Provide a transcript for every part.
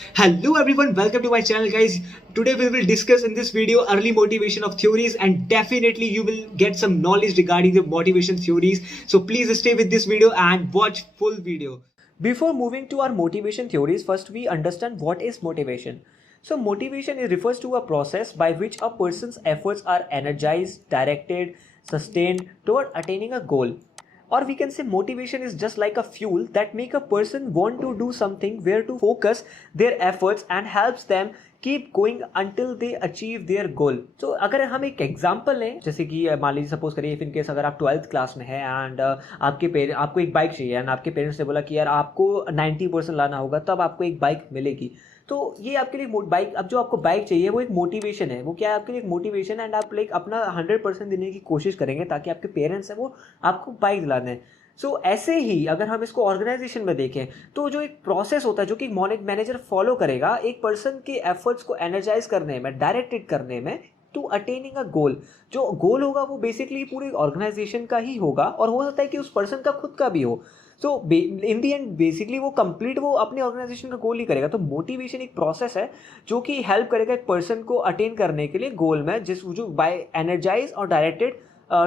Hello everyone, welcome to my channel guys. Today we will discuss in this video early motivation of theories and definitely you will get some knowledge regarding the motivation theories. So please stay with this video and watch full video. Before moving to our motivation theories, first we understand what is motivation. So motivation refers to a process by which a person's efforts are energized, directed, sustained toward attaining a goal. Or we can say motivation is just like a fuel that make a person want to do something, where to focus their efforts and helps them keep going until they achieve their गोल. तो अगर हम एक example लें, जैसे कि मान लीजिए suppose करिए इन केस अगर आप 12th क्लास में हैं एंड आपको एक बाइक चाहिए एंड आपके पेरेंट्स ने बोला कि यार आपको 90% लाना होगा तब आपको एक बाइक मिलेगी. तो ये आपके लिए बाइक, अब जो आपको बाइक चाहिए वो एक मोटिवेशन है. वो क्या है आपके लिए? एक मोटिवेशन. एंड आप लाइक अपना 100% देने की कोशिश करेंगे ताकि आपके पेरेंट्स हैं वो आपको बाइक दिलाने हैं. सो ऐसे ही अगर हम इसको ऑर्गेनाइजेशन में देखें तो जो एक प्रोसेस होता है जो कि मैनेजर फॉलो करेगा एक पर्सन के एफर्ट्स को एनर्जाइज करने में, डायरेक्टेड करने में टू अटेनिंग अ गोल. जो गोल होगा वो बेसिकली पूरी ऑर्गेनाइजेशन का ही होगा और हो सकता है कि उस पर्सन का खुद का भी हो. सो इन दी एंड बेसिकली वो कंप्लीट वो अपने ऑर्गेनाइजेशन का गोल ही करेगा. तो मोटिवेशन एक प्रोसेस है जो कि हेल्प करेगा एक पर्सन को अटेन करने के लिए गोल में, जिस जो बाय एनर्जाइज और डायरेक्टेड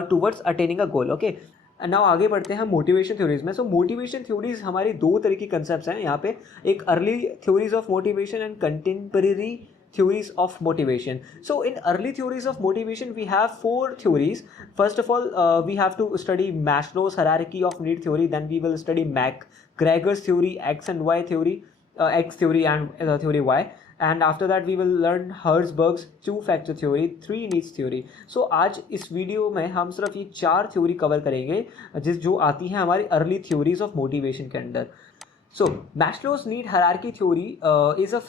टूवर्ड्स अटेनिंग अ गोल. ओके, नाउ आगे बढ़ते हैं मोटिवेशन थ्योरीज में. सो मोटिवेशन थ्योरीज हमारी दो तरह की कंसेप्ट हैं यहाँ पे. एक early theories of motivation and contemporary theories of motivation. So in early theories of motivation we have four theories. First of all, we have to study Maslow's hierarchy of need theory. Then we will study McGregor's theory, X and Y theory, X theory and theory Y. And after that we will learn Herzberg's two factor theory, three needs theory. So आज इस video में हम सिर्फ ये चार theory cover करेंगे जो आती हैं हमारी अर्ली थ्योरीज ऑफ मोटिवेशन के अंदर. So Maslow's need hierarchy theory is a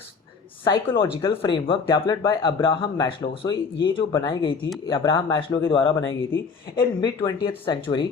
psychological framework developed by Abraham Maslow. So ये जो बनाई गई थी अब्राहम मैस्लो के द्वारा बनाई गई थी in mid 20th century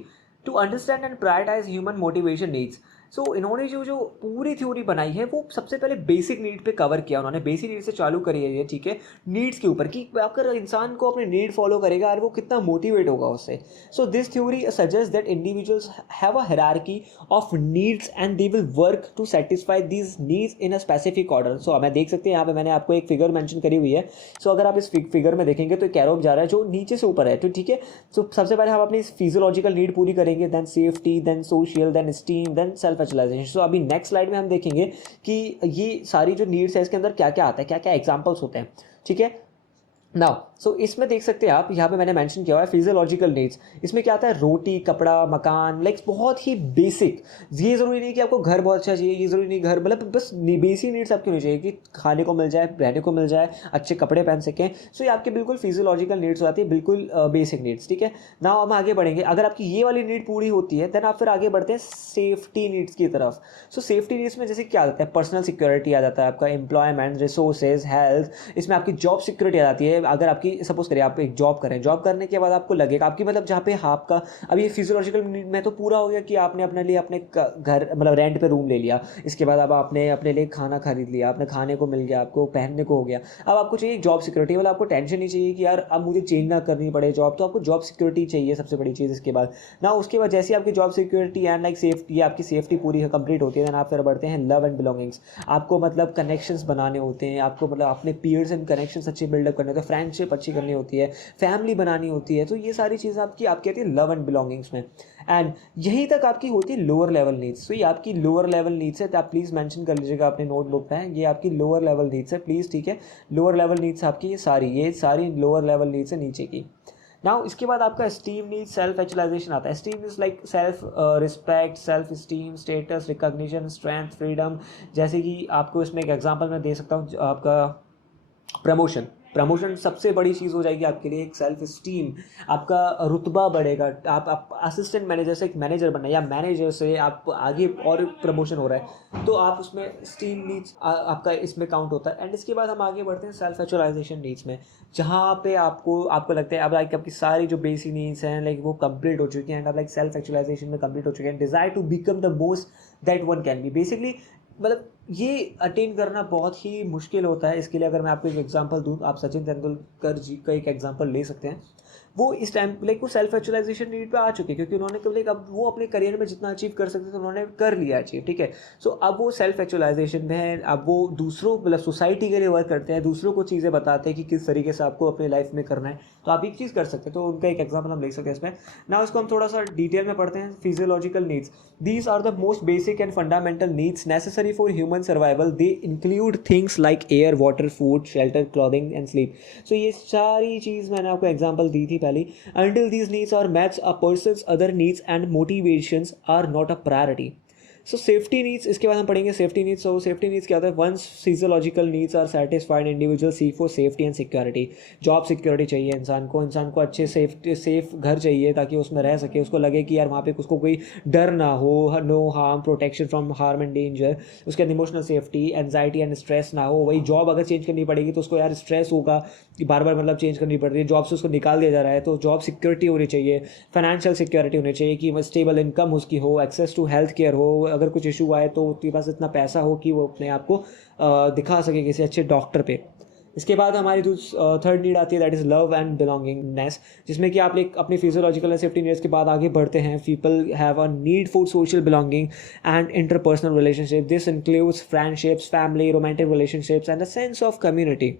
to understand and prioritise human motivation needs. So इन्होंने जो जो पूरी थ्योरी बनाई है वो सबसे पहले बेसिक नीड पे कवर किया. उन्होंने बेसिक नीड से चालू करी है ये, ठीक है, नीड्स के ऊपर कि अगर इंसान को अपने नीड फॉलो करेगा और वो कितना मोटिवेट होगा उससे. So this theory suggest that individuals have a hierarchy of needs and they will work to satisfy these needs in a specific order. So हमें देख सकते हैं यहाँ पे मैंने आपको एक फिगर मेंशन करी हुई है. सो अगर आप इस फिगर में देखेंगे तो एक एरो जा रहा है जो नीचे से ऊपर है. तो ठीक है, तो सबसे पहले हम अपनी फिजियोलॉजिकल नीड पूरी करेंगे, then safety, then social, then esteem, then self actualisation. So अभी नेक्स्ट स्लाइड में हम देखेंगे कि ये सारी जो नीड्स है इसके अंदर क्या क्या आता है, क्या क्या एग्जांपल्स होते हैं. ठीक है, नाउ सो इसमें देख सकते हैं आप, यहाँ पे मैंने मेंशन किया हुआ है फिजियोलॉजिकल नीड्स. इसमें क्या आता है? रोटी, कपड़ा, मकान, लाइक बहुत ही बेसिक. ये ज़रूरी नहीं कि आपको घर बहुत अच्छा चाहिए, ये ज़रूरी नहीं घर, मतलब बस बेसिक नीड्स आपकी होनी चाहिए कि खाने को मिल जाए, रहने को मिल जाए, अच्छे कपड़े पहन सकें. सो ये आपके बिल्कुल फिजियोलॉजिकल नीड्स हो जाती है, बिल्कुल बेसिक नीड्स. ठीक है, नाउ हम आगे बढ़ेंगे. अगर आपकी ये वाली नीड पूरी होती है देन आप फिर आगे बढ़ते हैं सेफ्टी नीड्स की तरफ. सो सेफ्टी नीड्स में जैसे क्या आता है? पर्सनल सिक्योरिटी आ जाता है, आपका एम्प्लॉयमेंट, रिसोर्सेज, हेल्थ. इसमें आपकी जॉब सिक्योरिटी आ जाती है. अगर आपकी सपोज करिए आप एक जॉब करें, जॉब करने के बाद आपको लगेगा आपकी मतलब जहाँ पे आपका अब ये फिजियोलॉजिकल नीड में तो पूरा हो गया कि आपने अपने लिए अपने घर मतलब रेंट पे रूम ले लिया. इसके बाद अब आपने अपने लिए खाना खरीद लिया, अपने खाने को मिल गया, आपको पहनने को हो गया. अब आपको चाहिए जॉब सिक्योरिटी, मतलब आपको टेंशन नहीं चाहिए कि यार अब मुझे चेंज ना करनी पड़े जॉब. तो आपको जॉब सिक्योरिटी चाहिए सबसे बड़ी चीज़. इसके बाद ना उसके बाद जैसे आपकी job security and like safety, आपकी सेफ्टी पूरी है, कंप्लीट होती है, देन आप फिर बढ़ते हैं लव एंड बिलोंगिंग्स. आपको मतलब कनेक्शंस बनाने होते हैं, आपको मतलब अपने पीयर्स एंड कनेक्शंस अच्छे बिल्डअप करने होते हैं, फ्रेंडशिप अच्छी करनी होती है, फैमिली बनानी होती है. तो ये सारी चीज़ें आपकी आपकी आती है लव एंड बिलोंगिंग्स में. एंड यहीं तक आपकी होती है लोअर लेवल नीड्स. तो ये आपकी लोअर लेवल नीड्स है, तो आप प्लीज़ मेंशन कर लीजिएगा अपने नोटबुक में, ये आपकी लोअर लेवल नीड्स है प्लीज़. ठीक है, लोअर लेवल नीड्स आपकी ये सारी लोअर लेवल नीड्स है नीचे की. नाउ इसके बाद आपका स्टीम नीड सेल्फ एक्चुअलाइजेशन आता है. Steam is like self respect, self esteem, status, recognition, strength, freedom. जैसे कि आपको इसमें एक एग्जांपल मैं दे सकता हूँ, आपका प्रमोशन. प्रमोशन सबसे बड़ी चीज़ हो जाएगी आपके लिए. एक सेल्फ स्टीम, आपका रुतबा बढ़ेगा, आप असिस्टेंट मैनेजर से एक मैनेजर बनना, या मैनेजर से आप आगे और प्रमोशन हो रहा है तो आप उसमें स्टीम नीड्स आपका इसमें काउंट होता है. एंड इसके बाद हम आगे बढ़ते हैं सेल्फ एक्चुअलाइजेशन नीड्स में, जहाँ पे आपको लगता है अब लाइक आपकी सारी जो बेसिक नीड्स हैं लाइक वो कंप्लीट हो चुकी हैं एंड आप लाइक सेल्फ एक्चुअलाइजेशन में कंप्लीट हो चुके हैं. Desire to become the most that one can be. Basically मतलब ये अटेन करना बहुत ही मुश्किल होता है। इसके लिए अगर मैं आपको एक एग्जांपल दूँ, आप सचिन तेंदुलकर जी का एक एग्जांपल ले सकते हैं। वो इस टाइम लाइक वो सेल्फ एक्चुअलाइजेशन नीड पे आ चुके हैं, क्योंकि उन्होंने कब लाइक अब वो अपने करियर में जितना अचीव कर सकते थे उन्होंने कर लिया अचीव, ठीक है। सो अब वो सेल्फ एक्चुअलाइजेशन में है, अब वो दूसरों मतलब सोसाइटी के लिए वर्क करते हैं, दूसरों को चीज़ें बताते हैं कि किस तरीके से आपको अपने लाइफ में करना है। तो आप एक चीज़ कर सकते हैं, तो उनका एक एग्जाम्पल हम ले सकते हैं इसमें ना। उसको हम थोड़ा सा डिटेल में पढ़ते हैं। Physiological needs, these are the most basic and fundamental needs necessary for human survival. They include things like air, water, food, shelter, clothing and sleep. So ये सारी चीज़ मैंने आपको एग्जांपल दी थी पहले। Until these needs are met, a person's other needs and motivations are not a priority. So safety needs, इसके बाद हम पढ़ेंगे safety needs. So safety needs क्या होता है? Once physiological needs are satisfied, individual seek for safety and security. Job security चाहिए इंसान को अच्छे सेफ घर चाहिए ताकि उसमें रह सके, उसको लगे कि यार वहाँ पे उसको कोई डर ना हो, no harm, protection from harm and danger. उसके बाद emotional safety, anxiety and stress ना हो। वही जॉब अगर चेंज करनी पड़ेगी तो उसको यार स्ट्रेस होगा कि बार बार मतलब चेंज करनी पड़ रही है, जॉब से उसको निकाल दिया जा रहा है, तो जॉब सिक्योरिटी होनी चाहिए। फाइनेंशियल सिक्योरिटी होनी चाहिए कि स्टेबल इनकम उसकी हो, एक्सेस टू हेल्थ केयर हो, अगर कुछ इशू आए तो उसके पास इतना पैसा हो कि वो अपने आप को दिखा सके किसी अच्छे डॉक्टर पे। इसके बाद हमारी जो थर्ड नीड आती है that is love and belongingness, जिसमें कि आप एक अपनी फिजियोलॉजिकल एंड सेफ्टी नीड्स के बाद आगे बढ़ते हैं। People have a need for social belonging and interpersonal relationship. This includes friendships, family, romantic relationships and a sense of community.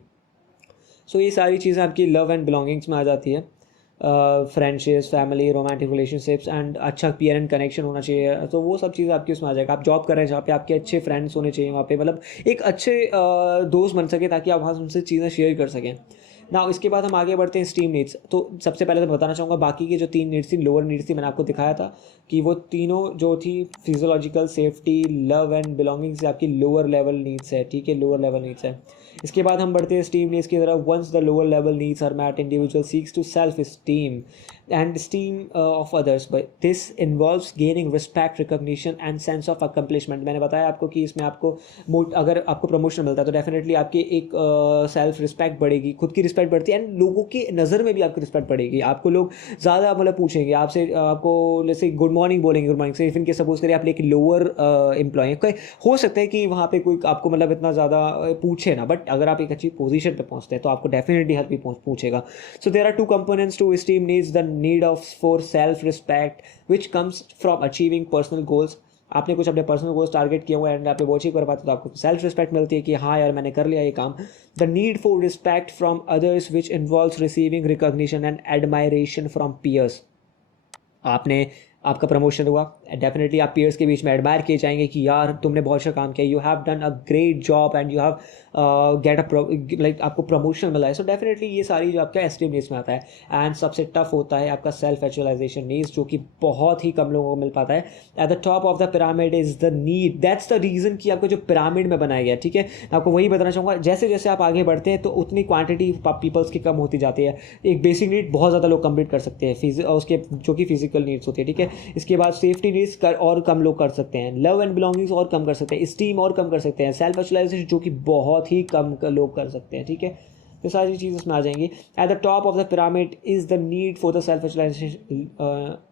So ये सारी चीज़ें आपकी लव एंड बिलोंगिंग्स में आ जाती है। Friendships, family, romantic relationships and अच्छा पेरेंट कनेक्शन होना चाहिए। तो वो सब चीज़ें आपकी उसमें आ जाएगा। आप जॉब कर रहे हैं जहाँ पे आपके अच्छे फ्रेंड्स होने चाहिए, वहाँ पे मतलब एक अच्छे दोस्त बन सके ताकि आप वहाँ उनसे चीज़ें शेयर कर सकें ना। इसके बाद हम आगे बढ़ते हैं स्टीम नीड्स। तो सबसे पहले तो बताना चाहूँगा बाकी की जो 3 नीड्स थी, लोअर नीड्स थी, मैंने आपको दिखाया था कि वो तीनों जो थी physiological, safety, love and belonging से आपकी लोअर लेवल नीड्स है, ठीक है, लोअर लेवल नीड्स है। इसके बाद हम बढ़ते हैं स्टीम नीड्स की तरफ। Once the lower level needs are met, individual seeks to self esteem and esteem of others, but this involves gaining respect, recognition and sense of accomplishment. मैंने बताया आपको कि इसमें आपको अगर आपको प्रमोशन मिलता है तो डेफिनेटली आपकी एक सेल्फ रिस्पेक्ट बढ़ेगी, खुद की रिस्पेक्ट बढ़ती है एंड लोगों की नज़र में भी आपकी रिस्पेक्ट बढ़ेगी। आपको लोग ज़्यादा मतलब पूछेंगे आपसे, आपको जैसे गुड मॉर्निंग बोलेंगे, गुड मॉर्निंग से इवन के सपोज करिए आप एक लोअर एम्प्लॉय, हो सकता है कि वहाँ पे कोई आपको मतलब इतना ज़्यादा पूछे ना, बट अगर आप एक अच्छी पोजीशन पे पहुँचते हैं तो आपको डेफिनेटली हर कोई पूछेगा। So there are 2 components to esteem needs, the need of for self respect which comes from achieving personal goals. आपने कुछ अपने पर्सनल गोल्स टारगेट किए हुए एंड आप वो अचीव कर पाते तो आपको सेल्फ रिस्पेक्ट मिलती है कि हाँ यार मैंने कर लिया ये काम। The need for respect from others which involves receiving recognition and admiration from peers. आपने आपका प्रमोशन हुआ, डेफिनेटली आप पीयर्स के बीच में एडमायर किए जाएंगे कि यार तुमने बहुत अच्छा काम किया, you have done a great job and you have get like आपको प्रमोशन मिला है। सो डेफिनेटली ये सारी जो आपका एस्टीम नीड्स में आता है। एंड सबसे टफ होता है आपका सेल्फ एक्चुअलाइजेशन नीड्स, जो कि बहुत ही कम लोगों को मिल पाता है। Eight the top of the pyramid is the need, that's the reason कि आपको जो पिरामिड में बनाया गया, ठीक है। आपको वही बताना चाहूँगा, जैसे जैसे आप आगे बढ़ते हैं तो उतनी क्वांटिटी पीपल्स की कम होती जाती है। एक बेसिक नीड बहुत ज़्यादा लोग कंप्लीट कर सकते हैं, उसके जो कि फिजिकल नीड्स होती है, ठीक है। इसके बाद सेफ्टी नीड्स और कम लोग कर सकते हैं, लव एंड बिलोंगिंग्स और कम कर सकते हैं, स्टीम और कम कर सकते हैं, सेल्फ एक्चुअलाइजेशन जो कि बहुत ही कम लोग कर सकते हैं, ठीक है। तो सारी चीज़ उसमें आ जाएंगी। At the top of the pyramid is the need for the self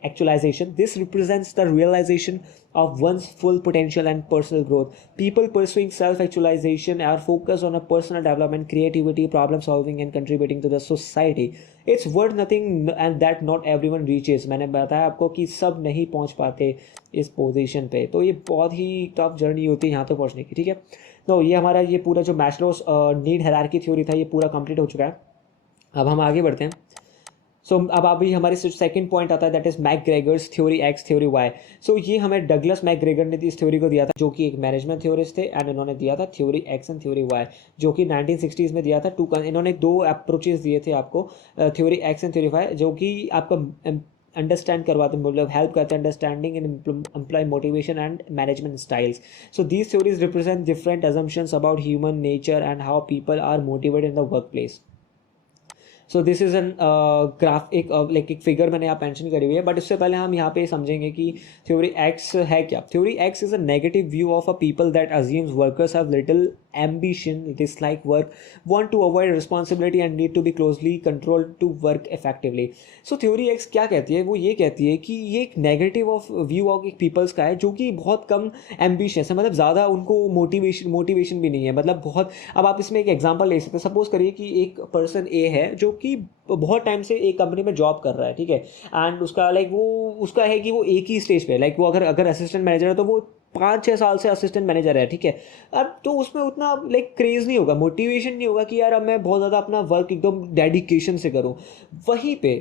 actualisation. This represents the realisation of one's full potential and personal growth. People pursuing self-actualization are focused on a personal development, creativity, problem solving and contributing to the society. It's worth nothing and that not everyone reaches. मैंने बताया आपको कि सब नहीं पहुंच पाते इस position पे, तो ये बहुत ही टफ जर्नी होती है यहाँ तक पहुंचने की, ठीक है। तो ये हमारा ये पूरा जो मैस्लोस नीड हायरार्की थ्योरी था ये पूरा कंप्लीट हो चुका है। अब हम आगे बढ़ते हैं। सो अब अभी हमारी सेकंड पॉइंट आता है that is McGregor's theory X theory Y. So ये हमें डगलस मैकग्रेगर ने इस थ्योरी को दिया था, जो कि एक मैनेजमेंट थ्योरिस्ट थे एंड इन्होंने दिया था theory X and theory Y, जो कि 1960s में दिया था। इन्होंने 2 अप्रोचेस दिए थे आपको, theory X and theory Y, जो कि आपका अंडरस्टैंड करवाते हैं, मतलब हेल्प करते हैं understanding in employ motivation and management styles. So these theories represent different assumptions about human nature and how people are motivated in the work place. So this is an graph, एक figure मैंने यहाँ mention करी हुई है, but उससे पहले हम यहाँ पे समझेंगे कि थ्योरी एक्स है क्या। Theory x is a negative view of a people that assumes workers have little ambition, dislike work, want to avoid responsibility and need to be closely controlled to work effectively. So theory x क्या कहती है, वो ये कहती है कि ये एक नेगेटिव ऑफ व्यू ऑफ एक पीपल्स का है जो कि बहुत कम एम्बिशियस है, मतलब ज़्यादा उनको मोटिवेशन भी नहीं है, मतलब बहुत। अब आप इसमें एक एग्जांपल ले सकते हैं, सपोज करिए कि एक पर्सन ए है जो कि बहुत टाइम से एक कंपनी में जॉब कर रहा है, ठीक है, एंड उसका लाइक वो उसका है कि वो एक ही स्टेज पे, लाइक वो अगर असिस्टेंट मैनेजर है तो वो 5-6 साल से असिस्टेंट मैनेजर है, ठीक है। अब तो उसमें उतना लाइक क्रेज़ नहीं होगा, मोटिवेशन नहीं होगा कि यार अब मैं बहुत ज़्यादा अपना वर्क एकदम डेडिकेशन से करूँ। वहीं पे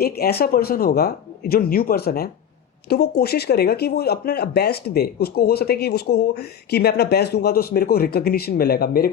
एक ऐसा पर्सन होगा जो न्यू पर्सन है, तो वो कोशिश करेगा कि वो अपना बेस्ट दे। उसको हो सकता है कि उसको हो कि मैं अपना बेस्ट दूंगा तो मेरे को रिकग्निशन मिलेगा, मेरे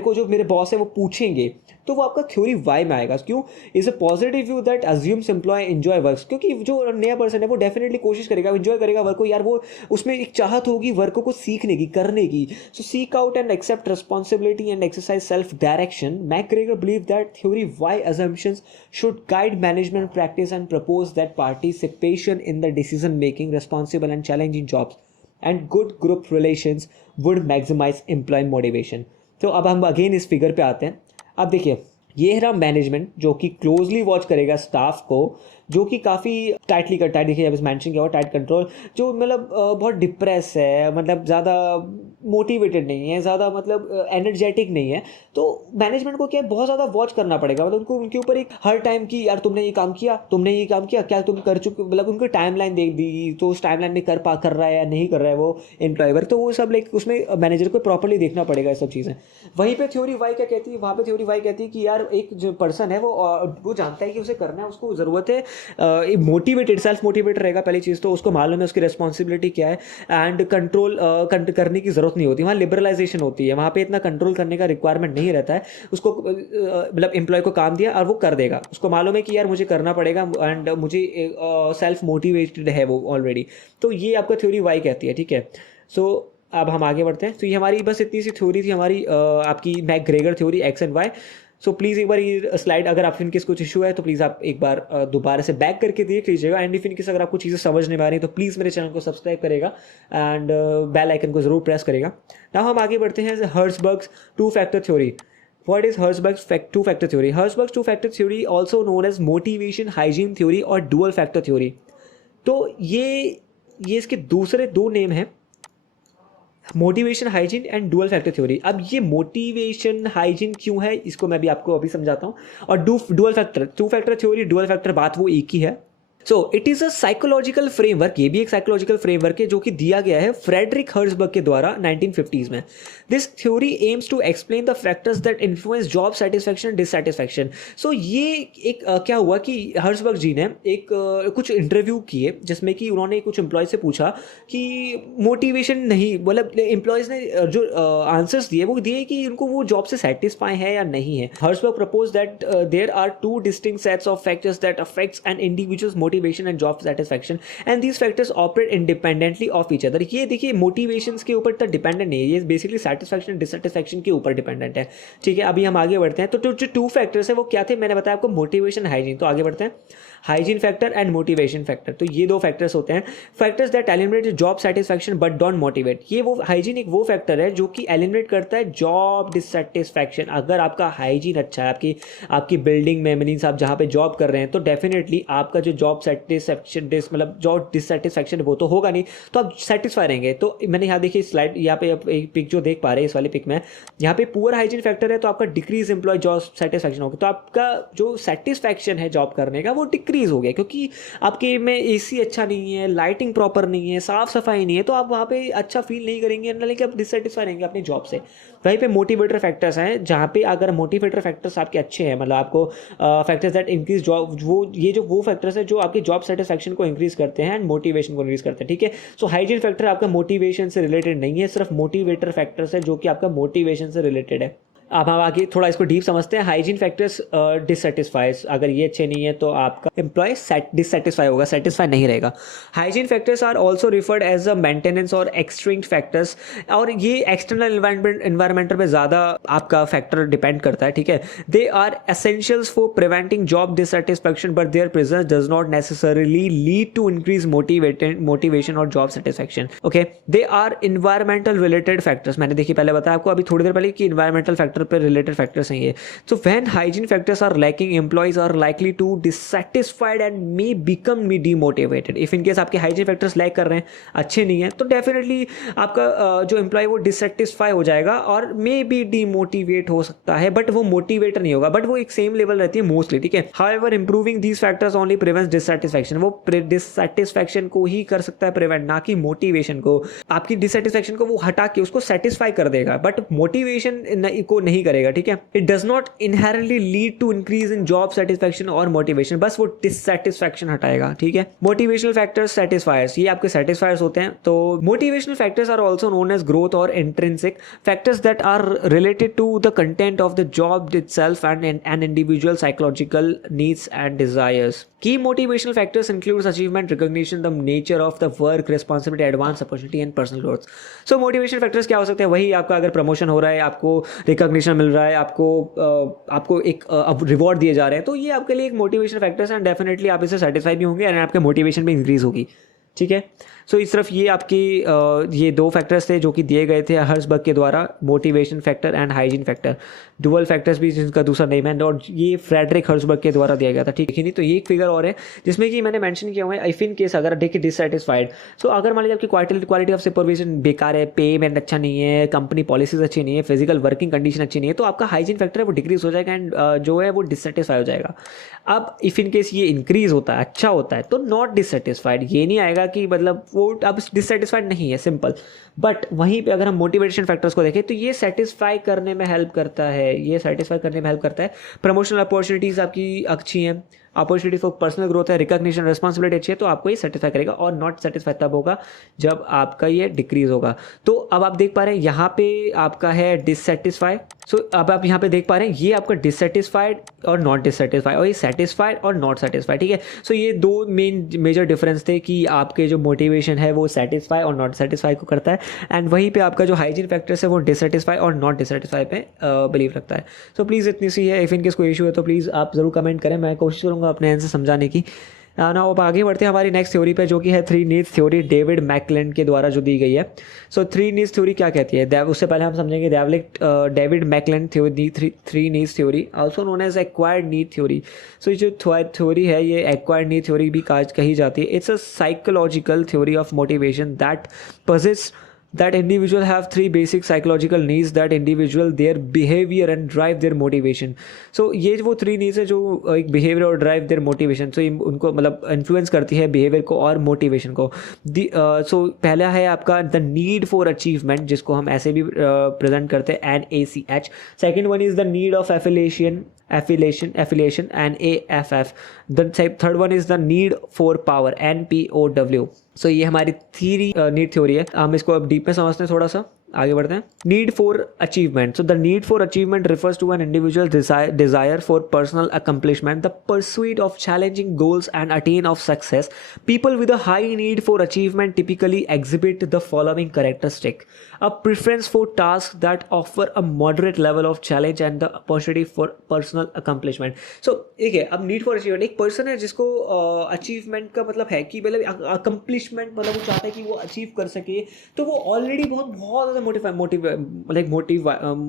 को जो मेरे बॉस है वो पूछेंगे, तो वो आपका थ्योरी वाई में आएगा। क्यों? Is a positive view that assumes employ enjoy work, क्योंकि जो नया पर्सन है वो डेफिनेटली कोशिश करेगा, एंजॉय करेगा वर्क को, यार वो उसमें एक चाहत होगी वर्क को सीखने की, करने की। So seek out and accept responsibility and exercise self direction. McGregor believe that theory Y assumptions should guide management practice and propose that participation in the decision making, responsible and challenging jobs and good group relations would maximize employee motivation. तो अब हम again इस figure पे आते हैं। अब देखिए, ये रहा मैनेजमेंट जो कि क्लोजली वॉच करेगा स्टाफ को, जो कि काफ़ी टाइटली करता है। देखिए जब इस मेंशन किया हुआ टाइट कंट्रोल, जो मतलब बहुत डिप्रेस है, मतलब ज़्यादा मोटिवेटेड नहीं है, ज़्यादा मतलब एनर्जेटिक नहीं है, तो मैनेजमेंट को क्या है, बहुत ज़्यादा वॉच करना पड़ेगा। मतलब उनको उनके ऊपर एक हर टाइम की यार तुमने ये काम किया, तुमने ये काम किया, क्या तुम कर चुके, मतलब उनको टाइमलाइन दे दी, तो उस टाइमलाइन में कर रहा है या नहीं कर रहा है वो एम्प्लॉयर, तो वो सब लाइक उसमें मैनेजर को प्रॉपरली देखना पड़ेगा ये सब चीज़ें। वहीं पर थ्योरी वाई क्या कहती है, वहाँ पर थ्योरी वाई कहती है कि यार एक जो पर्सन है वो जानता है कि उसे करना है, उसको ज़रूरत है, मोटिवेटेड, सेल्फ मोटिवेटेड रहेगा पहली चीज़, तो उसको मालूम है उसकी रिस्पॉन्सिबिलिटी क्या है, एंड कंट्रोल करने की ज़रूरत नहीं होती। वहाँ लिबरलाइजेशन होती है, वहाँ पे इतना कंट्रोल करने का रिक्वायरमेंट नहीं रहता है। उसको मतलब एम्प्लॉय को काम दिया और वो कर देगा, उसको मालूम है कि यार मुझे करना पड़ेगा एंड मुझे सेल्फ मोटिवेटेड है वो ऑलरेडी। तो ये आपका थ्योरी वाई कहती है, ठीक है। सो अब हम आगे बढ़ते हैं। तो ये हमारी बस इतनी सी थ्योरी थी हमारी आपकी McGregor theory X and Y. So please एक बार ये स्लाइड, अगर आप इनकेस कुछ इशू है तो प्लीज़ आप एक बार दोबारा से बैक करके देख लीजिएगा, एंड इफ इनकेस अगर आपको चीज़ें समझ नहीं आ रही तो प्लीज़ मेरे चैनल को सब्सक्राइब करेगा एंड बेल आइकन को ज़रूर प्रेस करेगा। नाउ हम आगे बढ़ते हैं Herzberg's two factor theory. What is Herzberg's two-factor theory? Herzberg's two-factor theory, also known as motivation hygiene theory और dual factor theory. तो ये इसके दूसरे दो नेम हैं, motivation hygiene and dual factor theory. अब ये मोटिवेशन हाइजीन क्यों है इसको मैं भी आपको अभी समझाता हूँ, और dual factor, to factor theory, dual factor, बात वो एक ही है। So it is a psychological framework, ये भी एक साइकोलॉजिकल फ्रेमवर्क है जो कि दिया गया है फ्रेडरिक हर्ट्ज़बर्ग के द्वारा 1950s में। This theory aims to explain the factors that influence job satisfaction dissatisfaction. So ये एक क्या हुआ कि हर्ट्ज़बर्ग जी ने एक कुछ इंटरव्यू किए जिसमें कि उन्होंने कुछ एम्प्लॉय से पूछा कि मोटिवेशन नहीं, मतलब एम्प्लॉयज़ ने जो आंसर्स दिए वो दिए कि उनको वो जॉब से सेटिस्फाई है या नहीं है। Herzberg propose that there are two distinct sets of factors that affects an individuals motivation and job satisfaction and these factors operate independently of each other. ये देखिए मोटिवेशंस के ऊपर तो डिपेंडेंट नहीं है, ये बेसिकली सेटिस्फैक्शन एंड डिससेटिस्फैक्शन के ऊपर डिपेंडेंट है, ठीक है। अभी हम आगे बढ़ते हैं। तो जो टू फैक्टर्स है वो क्या थे, मैंने बताया आपको, मोटिवेशन हाइजीन। तो आगे बढ़ते हैं, hygiene factor and motivation factor. तो ये दो फैक्टर्स होते हैं, factors that eliminate job satisfaction but don't motivate. ये वो हाइजीन एक वो फैक्टर है जो कि एलिमिनेट करता है जॉब डिससेटिस्फैक्शन। अगर आपका हाइजीन अच्छा है, आपकी बिल्डिंग में, मीन्स आप जहाँ पे जॉब कर रहे हैं, तो डेफिनेटली आपका जो जॉब सेटिस्फैक्शन मतलब जॉब डिससेटिस्फैक्शन वो तो होगा नहीं, तो आप सेटिस्फाई रहेंगे। तो मैंने यहाँ देखिए स्लाइड, यहाँ पे एक पिक जो देख पा रहे हैं इस वाले पिक में, यहाँ पे पुअर हाइजीन फैक्टर है तो आपका डिक्रीज एम्प्लॉय जॉब सेटिस्फैक्शन होगा, तो आपका जो सेटिस्फैक्शन है जॉब करने का वो डिक्रीज हो गया, क्योंकि आपके में एसी अच्छा नहीं है, लाइटिंग प्रॉपर नहीं है, साफ सफाई नहीं है, तो आप वहाँ पे अच्छा फील नहीं करेंगे, लेकिन आप डिससेटिस्फाई रहेंगे अपनी जॉब से। वहीं पे मोटिवेटर फैक्टर्स हैं, जहाँ पे अगर मोटिवेटर फैक्टर्स आपके अच्छे हैं, मतलब आपको फैक्टर्स दैट इंक्रीज जॉब, वो फैक्टर्स है जो आपकी जॉब सेटिस्फैक्शन को इंक्रीज करते हैं एंड मोटिवेशन को इंक्रीज करते हैं, ठीक है। सो हाइजीन फैक्टर आपका मोटिवेशन से रिलेटेड नहीं है, सिर्फ मोटिवेटर फैक्टर्स है जो कि आपका मोटिवेशन से रिलेटेड है। अब हम आगे थोड़ा इसको डीप समझते हैं। हाइजीन फैक्टर्स डिससेटिस्फाइज, अगर ये अच्छे नहीं है तो आपका एम्प्लॉय डिससेटिस्फाई होगा, सेटिस्फाई नहीं रहेगा। Hygiene factors are also referred as a maintenance और एक्सट्रिंग फैक्टर्स, और ये एक्सटर्नल इन्वायरमेंट पे ज़्यादा आपका फैक्टर डिपेंड करता है, ठीक है। They are essentials for preventing job dissatisfaction but their presence does not necessarily lead to increase motivation और job satisfaction. Okay, they are environmental related factors, मैंने देखिए पहले बताया आपको अभी थोड़ी देर पहले कि इन्वायरमेंटल फैक्टर पर रिलेटेड फैक्टर्स हैं ये। So when hygiene factors are lacking employees are likely to dissatisfied and may become demotivated. If in case आपके हाइजीन फैक्टर्स लैक कर रहे हैं, अच्छे नहीं है, तो डेफिनेटली आपका जो एम्प्लॉय वो डिससेटिस्फाई हो जाएगा और मे बी डीमोटिवेट हो सकता है, बट वो मोटिवेटर नहीं होगा, बट वो एक सेम लेवल रहती है मोस्टली, ठीक है। However improving these factors only prevents dissatisfaction, वो डिससेटिस्फैक्शन को ही कर सकता है प्रिवेंट, ना कि मोटिवेशन को। आपकी डिससेटिस्फैक्शन को वो हटा के उसको सेटिस्फाई कर देगा, बट मोटिवेशन को नहीं करेगा, ठीक है। It does not inherently lead to increase in job satisfaction और मोटिवेशन, बस वो डिससेटिस्फैक्शन हटाएगा, ठीक है। मोटिवेशनल फैक्टर्स सेटिस्फायर्स, ये आपके सेटिस्फायर्स होते हैं। तो motivational factors are also known as growth और intrinsic factors that are related to the content of the job itself and an individual psychological needs and desires. Key motivational factors includes achievement, recognition, the nature of the work, responsibility, advance opportunity and personal growth. So motivational factors क्या हो सकते हैं? वही आपका अगर promotion हो रहा है, आपको रिकॉग्निशन मिल रहा है, आपको एक रिवॉर्ड दिए जा रहे हैं, तो ये आपके लिए एक मोटिवेशन फैक्टर्स हैं। डेफिनेटली आप इससे सेटिस्फाई भी होंगे एंड आपके मोटिवेशन भी इंक्रीज होगी, ठीक है। सो इस तरफ ये आपकी ये दो फैक्टर्स थे जो कि दिए गए थे हर्सबर्ग के द्वारा, motivation factor and hygiene factor, dual factors भी जिनका दूसरा नेम है, और ये फ्रेडरिक हर्सबर्ग के द्वारा दिया गया था, ठीक है। नहीं तो ये एक फिगर और है जिसमें कि मैंने मेंशन किया हुआ है, इफ इन केस अगर देखिए डिससेटिस्फाइड, सो अगर मान लीजिए आपकी क्वालिटी ऑफ सुपरविजन बेकार है, पेमेंट अच्छा नहीं है, कंपनी पॉलिसीज अच्छी नहीं है, फिजिकल वर्किंग कंडीशन अच्छी नहीं है, तो आपका हाइजीन फैक्टर है वो डिक्रीज हो जाएगा एंड जो है वो डिससेटिस्फाई हो जाएगा। अब इफ इन केस ये इंक्रीज होता है, अच्छा होता है, तो नॉट डिससेटिस्फाइड, ये नहीं आएगा कि मतलब वो अब डिससेटिस्फाइड नहीं है, सिंपल। बट वहीं पे अगर हम मोटिवेशन फैक्टर्स को देखें तो ये सेटिस्फाई करने में हेल्प करता है, ये सेटिस्फाई करने में हेल्प करता है। प्रमोशनल अपॉर्चुनिटीज़ आपकी अच्छी हैं, अपॉर्चुनिटी फॉर पर्सनल ग्रोथ है, रिकॉग्निशन, रिस्पॉन्सिबिलिटी अच्छी है, तो आपको ये सेटिस्फाई करेगा। और नॉट सेटिस्फाई तब होगा जब आपका ये डिक्रीज होगा। तो अब आप देख पा रहे हैं यहाँ पे आपका है डिससेटिस्फाई। सो अब आप यहाँ पे देख पा रहे हैं ये आपका डिससेटिस्फाइड और नॉट डिससेटिस्फाइड, और ये सेटिस्फाइड और नॉट सेटिस्फाइड, ठीक है। सो ये दो मेजर डिफरेंस थे कि आपके जो मोटिवेशन है वो सेटिस्फाई और नॉट सेटिस्फाई को करता है, एंड वहीं पे आपका जो हाइजीन फैक्टर्स है वो डिससेटिस्फाई और नॉट डिससेटिस्फाई पे बिलीव रखता है। सो प्लीज़ इतनी सी है। इफ़ इनकेस कोई इशू है तो प्लीज़ आप ज़रूर कमेंट करें, मैं कोशिश करूँगा अपने आंसर समझाने की। ना अब आगे बढ़ते हैं हमारी नेक्स्ट थ्योरी पे, जो कि है थ्री नीड्स थ्योरी, डेविड मैकक्लेंड के द्वारा जो दी गई है। सो थ्री नीड्स थ्योरी क्या कहती है, उससे पहले हम समझेंगे David McClelland theory, three needs theory, also known as acquired need theory. So ये जो थ्योरी है ये एक्वायर्ड नीड थ्योरी भी कही जाती है। It's a psychological theory of motivation that possess that individual have three basic psychological needs that individual their behavior and drive their motivation. So ये वो three needs है जो एक behavior और drive their motivation, so उनको मतलब influence करती है behavior को और motivation को। So पहला है आपका the need for achievement, जिसको हम ऐसे भी present करते हैं NACH. Second one is the need of affiliation and AFF. The third one is the need for power NPOW. सो ये हमारी थ्री नीड थ्योरी है। हम इसको अब डीप में समझते हैं, थोड़ा सा आगे बढ़ते हैं। Need for achievement, so the need for achievement refers to an individual desire for personal accomplishment, the pursuit of challenging goals and attain of success. People with a high need for achievement typically exhibit the following characteristic: a preference for tasks that offer a moderate level of challenge and the opportunity for personal accomplishment. So देखिए, अब need for achievement, एक person है जिसको achievement का मतलब है कि मतलब अकम्पलिशमेंट, मतलब वो चाहता है कि वो अचीव कर सके, तो वो ऑलरेडी बहुत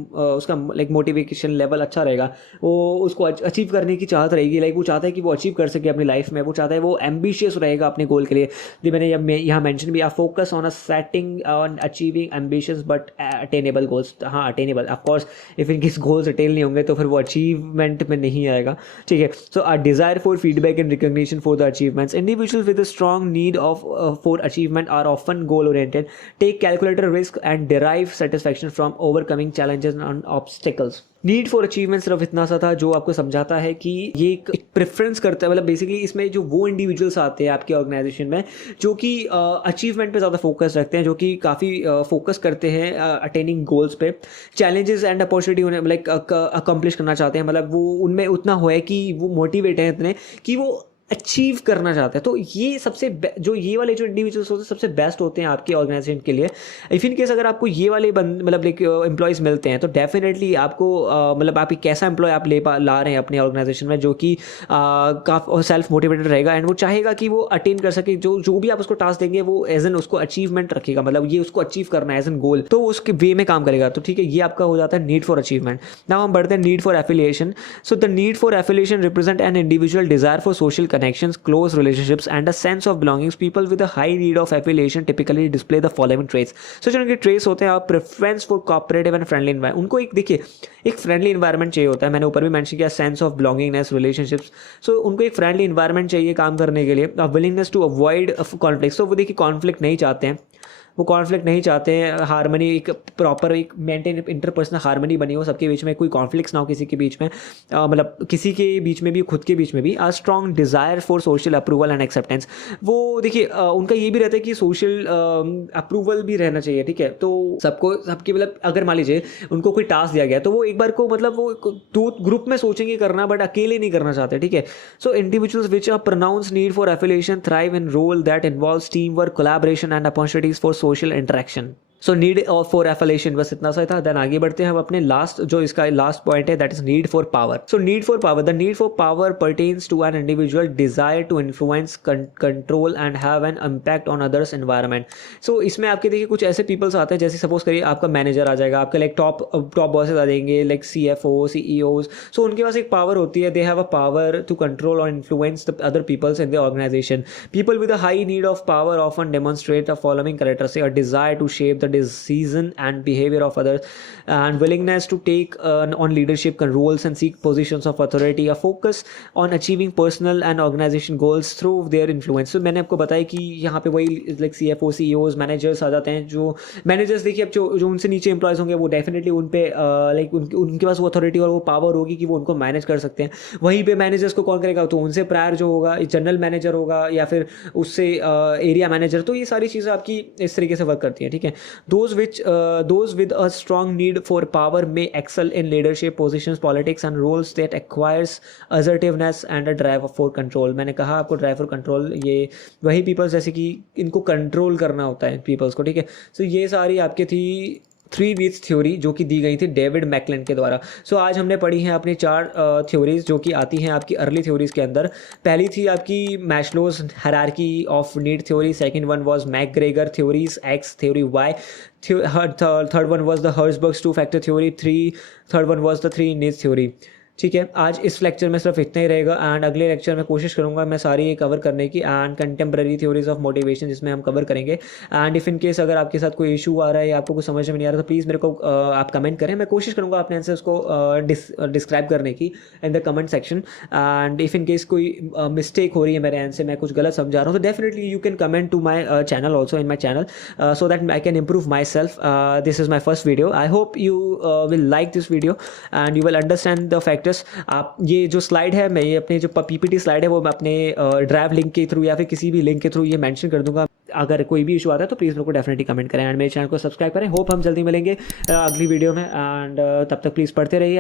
उसका मोटिवेशन लेवल अच्छा रहेगा, वो उसको अचीव करने की चाहत रहेगी, लाइक वो चाहता है कि वो अचीव कर सके अपनी लाइफ में, वो चाहता है, वो एम्बिशियस रहेगा अपने गोल के लिए। जो मैंने यहाँ मेंशन भी, focus on a setting on achieving ambitious but attainable goals. हाँ, attainable, of course if in case goals attain नहीं होंगे तो फिर वो अचीवमेंट में नहीं आएगा, ठीक है। So a desire for feedback and recognition for the achievements. Individuals with a strong need of for achievement are often goal oriented, take calculated risk and derive satisfaction from overcoming challenges and obstacles. Need for achievement सिर्फ इतना सा था जो आपको समझाता है कि ये एक प्रेफरेंस करता है, मतलब बेसिकली इसमें जो वो इंडिविजुअल्स आते हैं आपके ऑर्गेनाइजेशन में जो कि अचीवमेंट पे ज़्यादा फोकस रखते हैं, जो कि काफ़ी फोकस करते हैं अटेनिंग गोल्स पे, चैलेंजेस एंड अपॉर्चुनिटी उन्हें लाइक अकम्प्लिश करना चाहते हैं, मतलब वो उनमें उतना हो है कि वो मोटिवेट हैं इतने कि वो अचीव करना चाहते हैं। तो ये सबसे जो ये वाले जो इंडिविजुअल्स होते हैं सबसे बेस्ट होते हैं आपके ऑर्गेनाइजेशन के लिए। इफ़ इन केस अगर आपको ये वाले मतलब लाइक एम्प्लॉयज़ मिलते हैं तो डेफिनेटली आपको मतलब आप एक कैसा एम्प्लॉय आप ला रहे हैं अपने ऑर्गेनाइजेशन में जो कि काफ़ी सेल्फ मोटिवेटेड रहेगा एंड वो चाहेगा कि वो अटेन कर सके, जो भी आप उसको टास्क देंगे वो एज एन उसको अचीवमेंट रखेगा, मतलब ये उसको अचीव करना है एज एन गोल, तो उसके वे में काम करेगा। तो ठीक है, ये आपका हो जाता है नीड फॉर अचीवमेंट। नाउ हम बढ़ते हैं need for affiliation. So the need for affiliation represent N individual desire for social connections, close relationships, and a sense of belongings. People with a high need of affiliation typically display the following traits. So जो उनके traits होते हैं, आप preference for cooperative and friendly environment, उनको एक देखिए एक friendly environment चाहिए होता है, मैंने ऊपर भी mention किया sense of belongingness, relationships. So उनको एक friendly environment चाहिए काम करने के लिए, a willingness to avoid conflict. So वो देखिए conflict नहीं चाहते हैं, वो कॉन्फ्लिक्ट नहीं चाहते हैं, हारमनी एक प्रॉपर एक मेंटेन इंटरपर्सनल हारमनी बनी हो सबके बीच में, कोई कॉन्फ्लिक्ट्स ना हो किसी के बीच में, मतलब किसी के बीच में भी खुद के बीच में भी। A strong desire for social approval and acceptance, वो देखिए उनका ये भी रहता है कि सोशल अप्रूवल भी रहना चाहिए, ठीक है। तो सबकी मतलब अगर मान लीजिए उनको कोई टास्क दिया गया तो वो एक बार को मतलब वो दो ग्रुप में सोचेंगे करना, बट अकेले नहीं करना चाहते, ठीक है। So individuals which are pronounce need for affiliation thrive in role that involves team work, collaboration and opportunities for social interaction. So need for affiliation, बस इतना सा था। देन आगे बढ़ते हैं हम अपने लास्ट, जो इसका लास्ट पॉइंट है, that is need for power. So need for power, the need for power pertains to an individual desire to influence, control and have an impact on others environment. So इसमें आपके देखिए कुछ ऐसे peoples आते हैं, जैसे suppose करिए आपका मैनेजर आ जाएगा, आपके लाइक टॉप बॉसेस आ जाएंगे, लाइक CFO, CEOs। सो उनके पास एक पावर होती है, they have a power to control और influence the other peoples in the organization. People with a high need of power often demonstrate the following characteristics: a desire to shape the decision and behavior of others, and willingness to take on leadership roles and seek positions of authority, a focus on achieving personal and organization goals through their influence। तो मैंने आपको बताया कि यहाँ पे वही like CFO, CEOs, managers आ जाते हैं। जो मैनेजर्स देखिए अब जो उनसे नीचे एम्प्लॉयज़ होंगे वो डेफिनेटली उन पे लाइक उनके पास वो अथॉरिटी और वो पावर होगी कि वो उनको मैनेज कर सकते हैं। वहीं पे मैनेजर्स को कौन करेगा, तो उनसे प्रायर जो होगा जनरल मैनेजर होगा या फिर उससे एरिया मैनेजर। तो ये सारी चीज़ें आपकी इस तरीके से वर्क करती हैं, ठीक है। Those with a strong need for power may excel in leadership positions, politics and roles that acquires assertiveness and a drive for control। मैंने कहा आपको ड्राइव फॉर कंट्रोल, ये वही पीपल्स जैसे कि इनको कंट्रोल करना होता है पीपल्स को, ठीक है। सो ये सारी आपकी थी 3 नीड्स थ्योरी जो कि दी गई थी डेविड मैकक्लेन के द्वारा। सो आज हमने पढ़ी हैं अपनी 4 थ्योरीज जो कि आती हैं आपकी अर्ली थ्योरीज के अंदर। पहली थी आपकी Maslow's hierarchy of need theory, second one was McGregor theories X, theory Y, third one was the Herzberg's 2-factor theory, third one was the 3 needs theory। ठीक है, आज इस लेक्चर में सिर्फ इतना ही रहेगा एंड अगले लेक्चर में कोशिश करूंगा मैं सारी कवर करने की and contemporary theories of motivation जिसमें हम कवर करेंगे। एंड इफ़ इन केस अगर आपके साथ कोई इशू आ रहा है या आपको कुछ समझ में नहीं आ रहा तो प्लीज़ मेरे को आप कमेंट करें, मैं कोशिश करूँगा अपने आंसर्स को डिस्क्राइब करने की in the comment section. And if in case कोई मिस्टेक हो रही है मेरे आंसर, मैं कुछ गलत समझा रहा हूँ, तो definitely you can comment to my channel also in my channel so that I can improve my self. This is my first video, I hope you will like this video and you will understand the factors. आप ये जो slide है, मैं ये अपने जो PPT slide है वो मैं अपने ड्राइव लिंक के थ्रू या फिर किसी भी लिंक के थ्रू ये मेंशन कर दूंगा। अगर कोई भी इशू आता है तो प्लीज़ मेरे को डेफिनेटली कमेंट करें एंड मेरे चैनल को सब्सक्राइब करें। होप हम जल्दी मिलेंगे अगली वीडियो में एंड तब तक प्लीज़ पढ़ते रहिए।